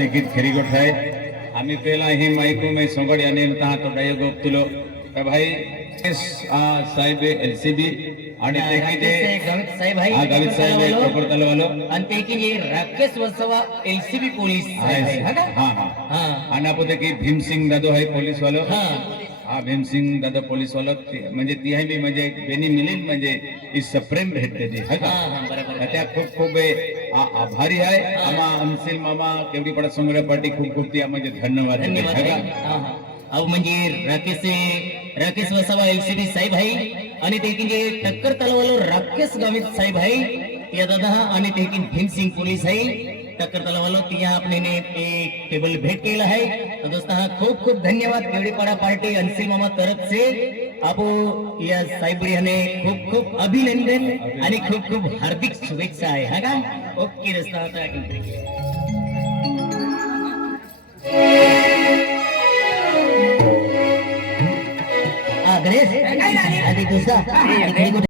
देखील खरी गोष्ट आहे. आम्ही पहिला ही माहिती मी सोंगड याने तो डायग तुलो भाई साहेब एलसीबी आणि गणित साहेब भाई गावित साहेब प्रॉपर तलवालो आणि पैकी ये राकेश वसवा एलसीबी पोलीस आणि आपण की भीमसिंग दादो आहे पोलीस वालो भीमसिंग दादा पोलीस वाला म्हणजे ती आहे म्हणजे बेनी मिलिंद म्हणजे इस प्रेम भेटते ती त्या खूप खूप आभारी आहे आम्हा अंसिल मामा केवढी पडत सोंगड्या पार्टी खूप खूप ती म्हणजे धन्यवाद अहो म्हणजे राकेश वसावा एलसीबी साहेब भाई आणि तेकीन जे टक्कर तलवालो राकेश गावित साहेब भाई या दादा आणि तेकीन भीमसिंग पोलीस आहे टक्कर तलवालो तिया आपने ने एक टेबल भेट केला है. तो दोस्तों हाँ खूब खूब धन्यवाद केवड़ीपाड़ा पार्टी अंसिल मामा तरफ से आपो या साहेबरी हने खूब खूब अभिनंदन आणि खूब खूब हार्दिक शुभेच्छा आहे हा का. ओके दोस्तों आता गणेश आधी दुसरा